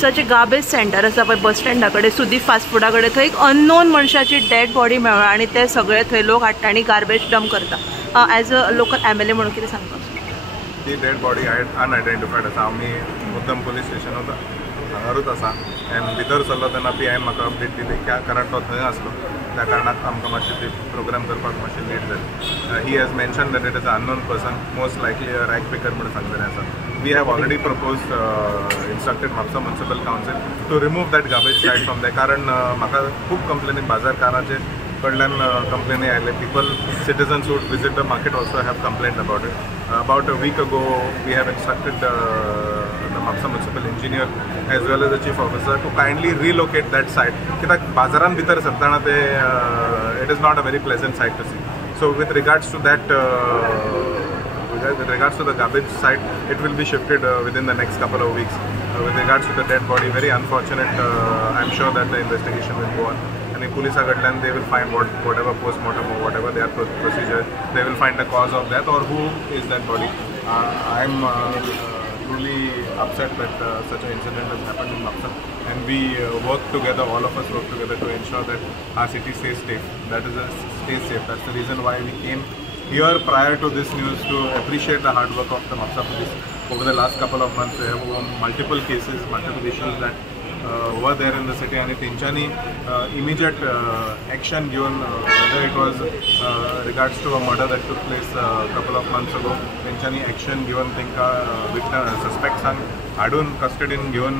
म्हापसाचे garbage centre आसा पळय बस स्टँडा कडेन सुदीप फास्ट फुडा कडेन थंय एक अननोन मनशाची डेड बॉडी मेळ्ळा आनी ते सगळे थंय लोक हाडटा आनी गार्बेज डंप करता. एज अ लोकल MLA म्हणून कितें सांगता? ती डेड बॉडी अनआयडेंटिफायड आसा. आमी मुद्दम पोलीस स्टेशनांत हांगारूच आसा एंड भितर सरलो तेन्ना PIन म्हाका अपडेट दिली कारण तो थंय आसलो त्या कारणाक आमकां मातशें ते प्रोग्राम करपाक मातशें लेट जालें. He has mention that it is a unknown person most likely a rag picker म्हणून सांगलेलें आसा. We have already proposed instructed Mapusa municipal council to remove that garbage side from that कारण म्हाका खूब कंप्लेनी बाजारकारांचे कडल्यान कंप्लेनी आयले. People citizens would visit the market also have complaint about it. About a week ago, we have instructed the Mapsa municipal engineer as well as the chief officer to kindly relocate that site. Because bazaran bhitar satana te it is not a very pleasant sight to see. So with regards to that, with regards to the garbage site, it will be shifted within the next couple of weeks. With regards to the dead body, very unfortunate. I'm sure that the investigation will go on. And police कडल्यान they will find whatever post-mortem or whatever their procedure, they will find the cause of death or who is that body. I'm truly upset that such an incident has happened in Mapsa, and we work together, all of us work together to ensure that our city stays safe. Stays safe. That's the reason why we came here prior to this news to appreciate the hard work of the Mapsa police. Over the last couple of months, we have won multiple cases, multiple issues that were there in the city, and तेंच्यांनी immediate action given, whether it was regards to a murder that took place a couple of months ago, तेंच्यांनी action given तेंका victim suspects हाडून कस्टडीन घेवन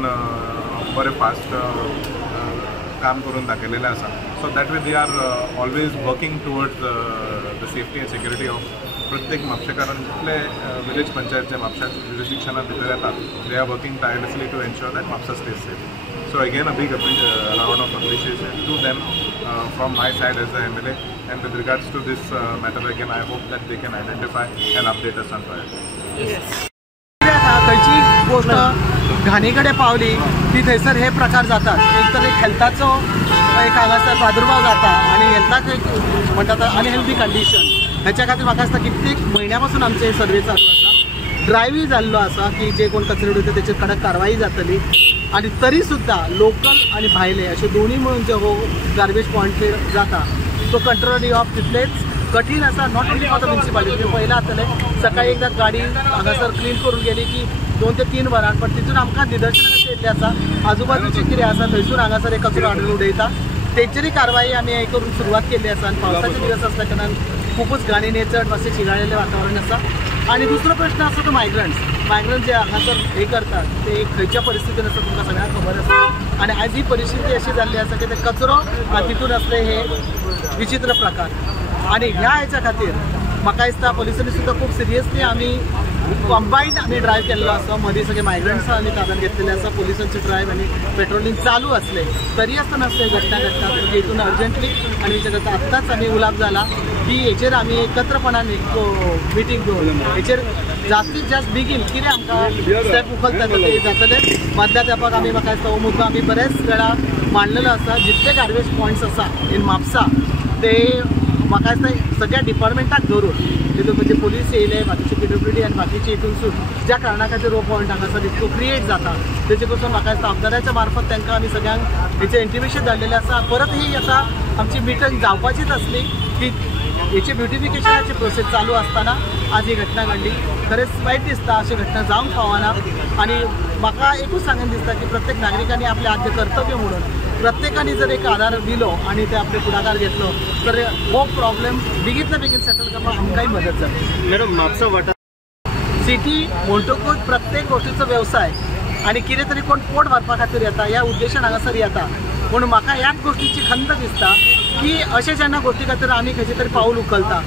बरे fast काम करून दाखयलेलें आसा. So that way they are always working towards the safety and security of प्रत्येक म्हापशेकारान जितले विलेज पंचायतचे म्हापशा जुरिस्डिक्शना भितर येतात they are working tirelessly to ensure that Mapusa stays safe. So again, a big round of appreciation to them from my side as the MLA. And with regards to this matter, again, I hope that they can identify and update us on fire. Yes. खंयची गोष्ट घाणीकडे पावली की थंयसर हे प्रकार जातात. एक तर एक हेल्थाचो एक हांगासर प्रादुर्भाव जाता आणि हेल्थाक एक म्हणटात अनहेल्दी कंडिशन. ह्याच्या खातीर म्हाका दिसता कित्येक म्हयन्यापासून आमचे सर्वे चालू आसा. ड्रायव्हय जाल्लो आसा की जे कोण कचरे उडयता तेचेर कडक कारवाई जातली. आणि तरी सुद्धा लोकल आणि भायले असे दोन्ही मिळून जे हो गार्बेज पॉइंट जाता तो कंट्रोल दिवप तितलेच कठीण आसा. Not only for the municipality. पयला आसतले सकाळी एकदा गाडी हांगासर क्लीन करून गेली की 2 ते 3 वरां, पण तितून आमकां निदर्शनां कशी येतली आसा आजूबाजूचे कितें आसा थंयसून हांगासर एक कचरो हाडून उडयता. तेंचेरी कारवाई आमी हे करून सुरवात केल्ली आसा. आनी पावसाचे दिवस आसल्या कारणान खूपच घाणीने चड मातशें चिगाळलेलें वातावरण आसा. आणि दुसरो प्रश्न आसा तो मायग्रंट्स जे हांगासर हे करतात ते खंयच्या परिस्थितीन आसा तुमकां सगळ्यांक खबर आसा. आणि आज ही परिस्थिती अशी जाल्ली आसा की ते कचरो तितून असले हे विचित्र प्रकार. आणि ह्या हेच्या खातीर म्हाका दिसता पोलिसांनी सुद्दां खूब सिरियसली आमी कंबायन्ड आमी ड्रायव्ह केल्लो आसा. मदीं सगळे मायग्रंट्स आमी ताब्यांत घेतलेले आसा. पोलिसांची ड्रायव्ह आनी पेट्रोलिंग चालू असले तरी आसतना असले घटना घडटात. हेतून अर्जंटली आणि विचार करता आत्ताच आमी उलाप जाला की हेचेर आमी एकत्रपणान एक मिटींग घेवन हेचेर जास्तीत जास्त बेगीन कितें आमकां स्टेप उखलता ते जातले. मदल्या तेंपाक आमी म्हाका दिसता हो मुद्दो आमी बरेच वेळा मांडलेलो आसा. जितले गार्बेज पॉयंट्स आसा इन म्हापसा ते म्हाका दिसता सगळ्या डिपार्टमेंटाक धरून तितून म्हणजे पोलीस येयले बाकीचे PWD आनी बाकीचे हितूनसून ज्या कारणा खातीर हो पॉयंट हांगासर इतको क्रिएट जाता तेजे कडसून म्हाका दिसता आमदाराच्या मार्फत तांकां आमी सगळ्यांक हेचें इंटिमेशन धाडलेलें आसा. परत ही आतां आमची मिटींग जावपाचीच आसली की हेची ब्युटिफिकेशनाची प्रोसेस चालू असताना आज ही घटना घडली. खरेंच वायट दिसता अशी घटना जावंक पावना. आणि म्हाका एकूच सांगून दिसता की प्रत्येक नागरिकांनी आपले आद्य कर्तव्य म्हणून प्रत्येकाने जर एक आधार दिलो आणि ते आपले पुढाकार घेतलो तर हो प्रॉब्लेम बेगीतल्या बेगीन सेटल करपाक आमकांय मदत जातली. मॅडम म्हापसा वाठार सिटी म्हणटकूच प्रत्येक गोष्टीचो व्यवसाय आणि कितें तरी कोण पोट भरपा खातीर येता ह्या उद्देशान हांगासर येता. म्हणून म्हाका ह्याच गोष्टीची खंत दिसता की अशें जेन्ना गोष्टी खातीर आमी खंयचे तरी पाऊल उखलता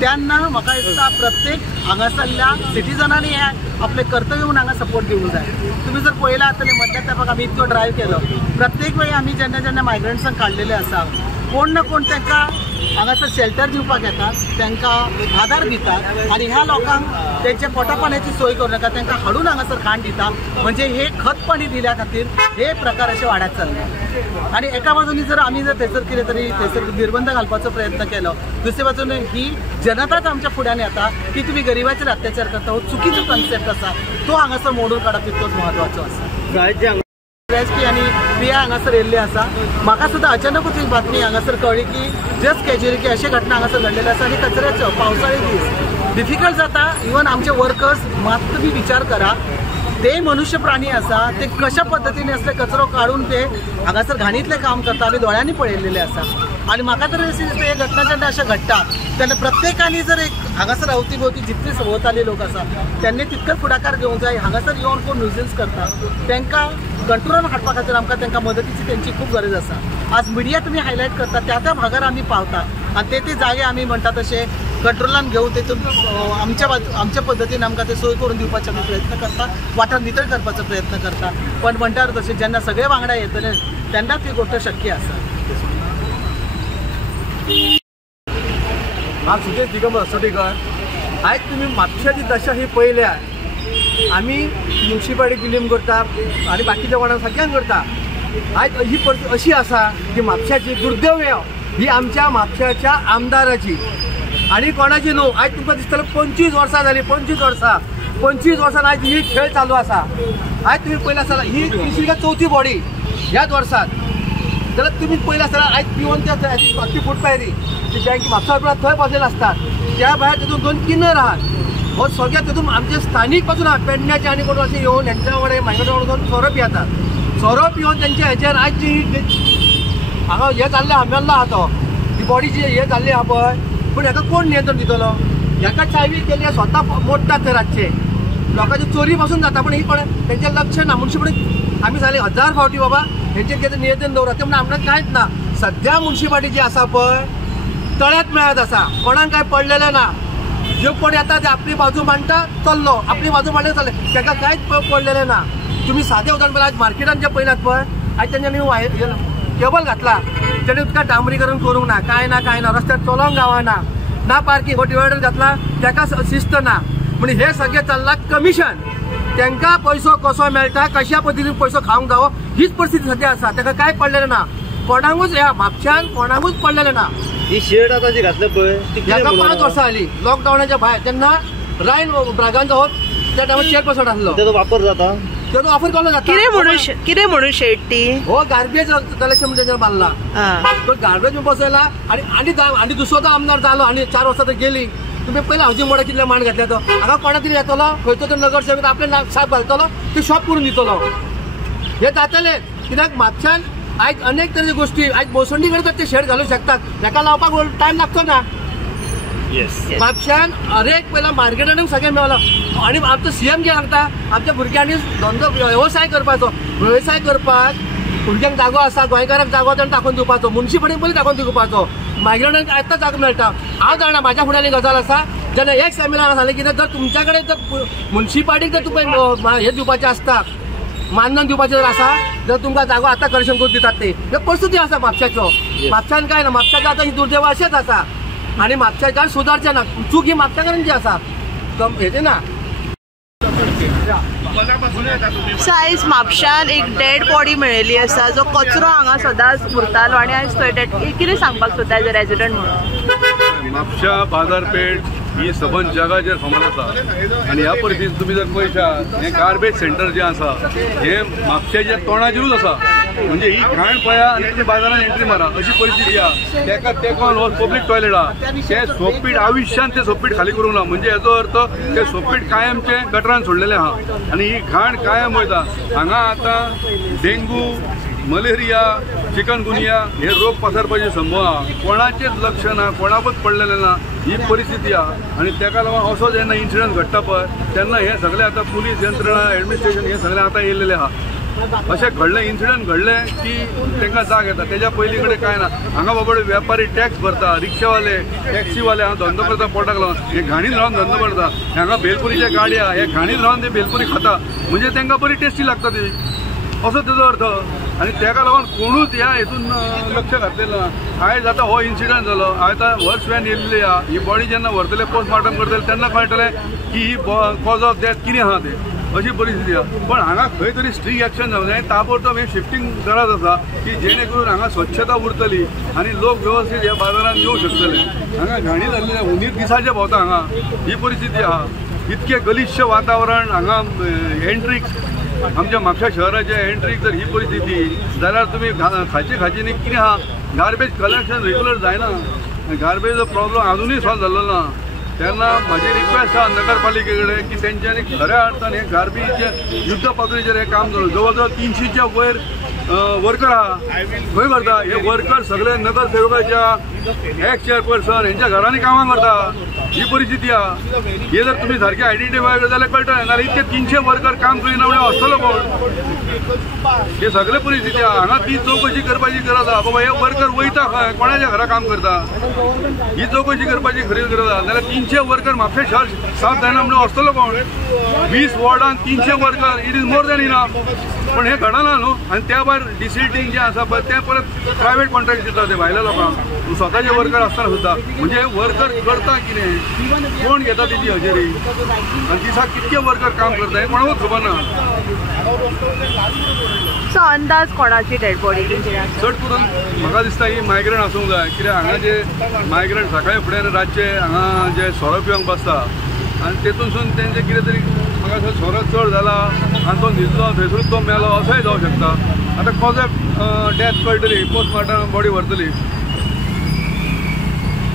तेन्ना म्हाका दिसता प्रत्येक हांगासरल्या सिटीजनांनी हे आपले कर्तव्य म्हणून हांगा सपोर्ट दिवंक जाय. तुमी जर पळयलां आसतलें मदल्या तेंपाक आमी इतको ड्रायव्ह केलो. प्रत्येक वेळी आमी जेन्ना जेन्ना मायग्रंट्सांक काडलेले आसा कोण ना कोण तांकां हांगासर शेल्टर दिवपाक येतात, तांकां आदार दितात आणि ह्या लोकांक त्यांच्या पोटापाण्याची सोय करू नका तांकां हाडून हांगासर खाण दिता. म्हणजे हे खत पाणी दिल्या खातीर हे प्रकार असे वाडत चालले. आणि एका बाजूनी जर आम्ही जर थंयसर कितें तरी थंयसर निर्बंध घालपाचो प्रयत्न केलो, दुसरे बाजून ही जनताच आमच्या फुड्यान येता की तुम्ही गरिबाचेर अत्याचार करता. हो चुकीचो कन्सेप्ट आसा तो हांगासर मोडून काडप तितकोच महत्वाचो आसा. एसपी आणि पिया हांगासर येयल्ले आसा. म्हाका सुद्दां अचानकूच ही बातमी हांगासर कळ्ळी की जस्ट कॅज्युअली की अशे घटना हांगासर घडलेले आसा आनी कचऱ्याचो पावसाळी दीस डिफिकल्ट जाता. इवन आमचे वर्कर्स मात तुम्ही विचार करा, ते मनुष्य प्राणी आसा, ते कशा पद्धतीने असले कचरो काढून ते हांगासर घाणीतले काम करता आमी दोळ्यांनी पळयलेले आसा. आणि म्हाका तर अशी दिसता हे घटना जेन्ना अशें घडटा तेन्ना प्रत्येकानी जर एक हांगासर अवती भोवती जितली सभोवताली लोक आसा त्यांनी तितकं फुडाकार घेवंक जाय. हांगासर येवन कोण न्यूजन्स करता तांकां कंट्रोलान हाडपा खातीर आमकां तांकां मदतीची त्यांची खूप गरज आसा. आज मिडिया तुम्ही हायलायट करता त्या त्या भागार आमी पावता आणि ते जागे आमी म्हणटा तशे कंट्रोलान घेवन तेतून आमच्या पद्दतीन आमकां ते सोय करून दिवपाचे आमी प्रयत्न करता, वाठार नितळ करपाचो प्रयत्न करता. पण म्हणटा तशें जेन्ना सगळे वांगडा येतले तेन्नाच ही गोष्ट शक्य आसा. हांव सुदेश दिगंबर सोटेकर. आयज तुमी म्हापशाची दशा ही पळयल्या. आमी म्युन्सिपालिटी क्लीन करता आनी बाकीच्या वांगडा सगळ्यांक करता. आयज ही परिस्थिती अशी आसा की म्हापशाची दुर्दैव ही आमच्या म्हापशाच्या आमदाराची आणि कोणाची न्हू. आयज तुमकां दिसतलें 25 वर्सां जाली. 25 वर्सान आयज ही खेळ चालू आसा. आयज तुमी पळयला आसतना ही तिसरी काय चवथी बॉडी ह्याच वर्सात. जाल्यार तुमी पळयला आसतना आयज पिवन त्या फूट पायरी बँकी म्हापसा थंय बसलेले असतात. त्या भायर तितून 2 किन्नर आहात. हो सगळ्या तितून आमचे स्थानिक पासून आहात. पेडण्याचे आणि कोण असे येवन यांच्या वांगडा मायगडा वांगडा सोरो पियेतात. सोरो पिवन त्यांच्या हेचेर आयज जी हांगा हे जाल्ले मेल्लो आहा तो ही बॉडी जी हे जाल्ली आहा पळय, पूण हेका कोण नियंत्रण दितलो? हेका चावी केली स्वता मोडटात ते रातचे. लोकांची चोरी पासून जाता पण ही पण त्यांचे लक्ष ना. म्युन्सिपालिटी आमी सांगले 1000 फावटी बाबा हेंचेर कितें नियंत्रण दवरा. ते म्हणून आमकां कांयच ना. सध्या म्युन्सिपालिटी जी आसा पळय तळ्यात मेळत आसा. कोणाक काय पडलेलें ना. जो कोण येता ते आपली बाजू मांडटा चल्लो, आपली बाजू मांडले चल्ले, ताका कांयच पडलेलें ना. तुम्ही सादें उदाहरण पळय, आज मार्केटान जे पळयलात पळय आयज तेंच्यांनी केबल घातला, तेणे तुका डांबरीकरण करूंक ना, काय ना रस्त्यार चलोंक गावना ना पार्किंग. हो डिवायडर घातला ताका शिस्त ना. म्हणजे हे सगळे चल्ला कमिशन. तांकां पैसो कसो मेळटा, कशा पद्दतीन पैसो खावंक जावो हीच परिस्थिती सध्या आसा. ताका काय पडलेलें ना. कोणाकूच ह्या म्हापशान कोणाकूच पडलेलें ना. ही शेड आता जी घातले पळय ताका 5 वर्सां जाली लॉकडावनाच्या भायर. तेन्ना रायन ब्रागांचो हो त्या टायमार चेअरपर्सन आसलो. त्याचा वापर जाता, तेजो ऑफर केलो जाता. कितें म्हणून शेड ती हो गार्बेज कलेक्शन तेजेर बांदला. तो गार्बेज बसयला आणि दुसरो तो आमदार जालो आणि 4 वर्सां तर गेली. तुम्ही पयला हावजींग बोर्डाक कितले मान घातले तो. हांगा कोणा तरी येतलो, खंयचो तो नगरसेवक आपले साप घालतलो, ते शॉप करून दितलो. हे जातले कित्याक म्हापशान आयज अनेक तरेच्यो गोष्टी आयज मोसंडी करतात ते शेड घालूंक शकतात. ताका लावपाक टायम लागतो ना. म्हापशान हरेक पयला मार्केटान सगळें मेळलो. आणि आमचो सीएम कितें सांगता, आमच्या भुरग्यांनी धंदो वेवसाय करपाचो. वेवसाय करपाक भुरग्यांक जागो आसा, गोंयकारांक जागो ताणें दाखोवन दिवपाचो, मुन्सिपालिटीक पयलीं दाखोवन दिवपाचो. मायग्रंटांक आतां जागो मेळटा. हांव जाणा म्हाज्या फुड्यान एक गजाल आसा. जेन्ना एक सेमिनार सांगलें कितें जर तुमच्या कडेन जर मुन्सिपालिटीक जर तुका हे दिवपाचें आसता, मानधन दिवपाचें जर आसा जर तुमकां जागो आतां करेक्शन करून दितात ते परिस्थिती आसा म्हापशाचो. म्हापशान काय ना. म्हापशाचो आतां ही दुर्दैव अशेंच आसा आणि म्हापशाच्यान सुदारचें ना. चूक ही म्हापशाकारांची आसा, हेजे ना. आयज म्हापशान एक डेड बॉडी मेळिल्ली आसा जो कचरो हांगा सदांच उरतालो आणि आयज थंय डेड. कितें सांगपाक सोदता एज अ रेजिडंट म्हणून? म्हापशा बाजारपेठ ही सबंद जगाचेर फामाद आसा आणि ह्या परिस्थितीत तुम्ही जर पळयशात हे गार्बेज सेंटर जे आसा हे म्हापशाच्या तोंडाचेरूच आसा. म्हणजे ही घाण पळया आनी ते बाजारात एंट्री मारा अशी परिस्थिती आहा. ताका तेकोन हो पब्लीक टॉयलेट आहा ते सोपपीट आयुश्यान ते सोपपीट खाली करूंक ना. म्हणजे हेचो अर्थ ते सोपपीट कायमचे गटरान सोडलेले आहा आणि ही घाण कायम वयता. हांगा आतां डेंगू, मलेरिया, चिकनगुनिया हे रोग पसरपाची संभव आहा. कोणाचेच लक्ष ना, कोणाकूच पडलेले ना. ही परिस्थिती आहा आणि ताका लागून असो जेन्ना इन्सिडंट घडटा पळय तेन्ना हे सगळे आता पुलीस यंत्रणा, एडमिनिस्ट्रेशन हे सगळे आता येयलेले आहा. अशें घडलें इन्सिडंट घडलें की तांकां जाग येता. तेज्या पयलीं कडेन कांय ना. हांगा बाबा वेपारी टॅक्स भरता, रिक्षावाले, टॅक्सीवाले हांव धंदो करता पोटाक लागून हे घाणीन रावन धंदो करता. हांगा भेलपुरीच्या गाडया हे घाणीन रावन ते भेलपुरी खाता म्हणजे तांकां बरी टेस्टी लागता ती असो तेजो अर्थ. आणि ताका लागून कोणूच ह्या हेतून लक्ष घातलेलं ना. आयज आतां हो इन्सिडंट जालो. आतां वर्स व्हॅन येयल्ली आहा. ही बॉडी जेन्ना व्हरतले पोस्टमॉर्टम करतले तेन्ना कळटलें की ही कॉज ऑफ डेथ कितें आहा ते अशी परिस्थिती आहा. पण हांगा खंय तरी स्ट्रीक एक्शन जावंक जाय. ताबडतोब हे शिफ्टिंग गरज आसा की जेणे करून हांगा स्वच्छता उरतली आणि लोक व्यवस्थित ह्या बाजारात येवंक शकतले. हांगा घाणी जाल्ले उनीर दिसाचे भोंवता हांगा ही परिस्थिती आहा. इतके गलिच्छ वातावरण हांगा एंट्रीक आमच्या म्हापशा शहराच्या एंट्रीक जर ही परिस्थिती जाल्यार तुमी खाची न्ही कितें आहा गार्बेज कलेक्शन रेग्युलर जायना गार्बेजचो प्रॉब्लम अजूनही सॉल्व जाल्लो ना तेन्ना म्हाजी रिक्वेस्ट आहा नगरपालिके कडेन की तेंच्यांनी खऱ्या अर्थान हे गार्बेजचे युद्ध पातळीचेर हे काम जालें जवळ जवळ 300च्या वयर वर्कर आहा खंय करता हे वर्कर सगळे नगरसेवकाच्या एक्स चेअरपर्सन हेंच्या घरांनी कामां करता ही परिस्थिती आहा हे जर तुम्ही सारखे आयडेंटिफाय करता जाल्यार कळटा नाल्यार इतके 300 वर्कर काम करिना म्हणजे आसतलो कोण हे सगळे परिस्थिती आहा हांगा ती चौकशी करपाची गरज आहा बाबा हे वर्कर वयता खंय कोणाच्या घरा काम करता ही चौकशी करपाची खरी गरज आहा नाल्यार 300 वर्कर म्हापशा शहर साफ जायना म्हणजे आसतलो कोण 20 वॉर्डान 300 worker it is more than enough पण हे घडना न्हू आणि त्या भायर डिसिल्टिंग जे आसा पळय ते परत प्रायवेट कॉन्ट्रॅक्ट दिता ते भायल्या लोकांक स्वताचे वर्कर आसतना सुद्दां म्हणजे वर्कर करता कितें कोण घेता तेजी हजेरी आनी दिसाक कितके वर्कर काम करता हे कोणाकूच खबर ना सो अंदाज कोणाची डेड बॉडी चड करून म्हाका दिसता ही मायग्रंट आसूंक जाय कित्याक हांगा जे मायग्रंट सकाळी फुडें रातचे हांगा जे सोरो पिवंक बसता आनी तेतूनसून तेंचे कितें तरी म्हाका दिसता सोरो चड जाला आनी तो न्हिदलो थंयसरूच तो मेलो असोय जावं शकता आतां कॉज डेथ कळटली पोस्टमॉर्टम बॉडी व्हरतली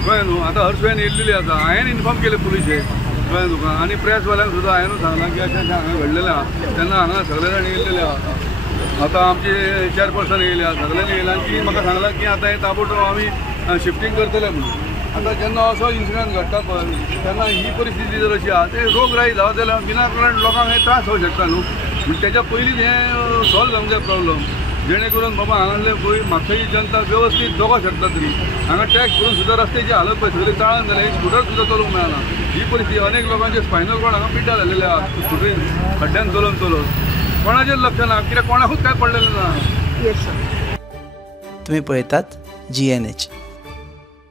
कळ्ळें न्हू आतां हर्सवेन येयल्लेली आसा हांवें इन्फॉर्म केलें पुलिशेक कळ्ळें तुका आनी प्रेसवाल्यांक सुद्दां हांवें सांगलां की अशें हांगा घडलेलें आहा तेन्ना हांगा सगळे जाण येयल्लेले आहा आतां आमचे चेअरपर्सन येयले आहा सगळ्यांनी येयला आनी ती म्हाका सांगलां की आतां हें ताबडतोब आमी शिफ्टींग करतले म्हणून आतां जेन्ना असो इन्सिडंट घडटा पळय तेन्ना ही परिस्थिती जर अशी आहा ते रोगराई जावं जाल्यार विनाकारण लोकांक हे त्रास जावं शकता न्हू म्हणजे तेच्या पयलींच हें सॉल्व जावंक जाय प्रॉब्लम जेणे करून बाबा हांगासले गोंय म्हापशाची जनता वेवस्थीत जगोंक शकता तरी हांगा टॅक्स करून सुद्दां रस्त्याची हालत पळय सगळी चाळून जाल्या स्कुटर सुद्दां चलोवंक मेळना ही परिस्थिती अनेक लोकांचे स्पायनल कॉर्ड हांगा पिड्ड्यार जाल्लेले आहा स्कुटरीन खड्ड्यान चलोवन कोणाचेर लक्ष ना कित्याक कोणाकूच काय पडलेलें ना तुम्ही पळयतात GNH.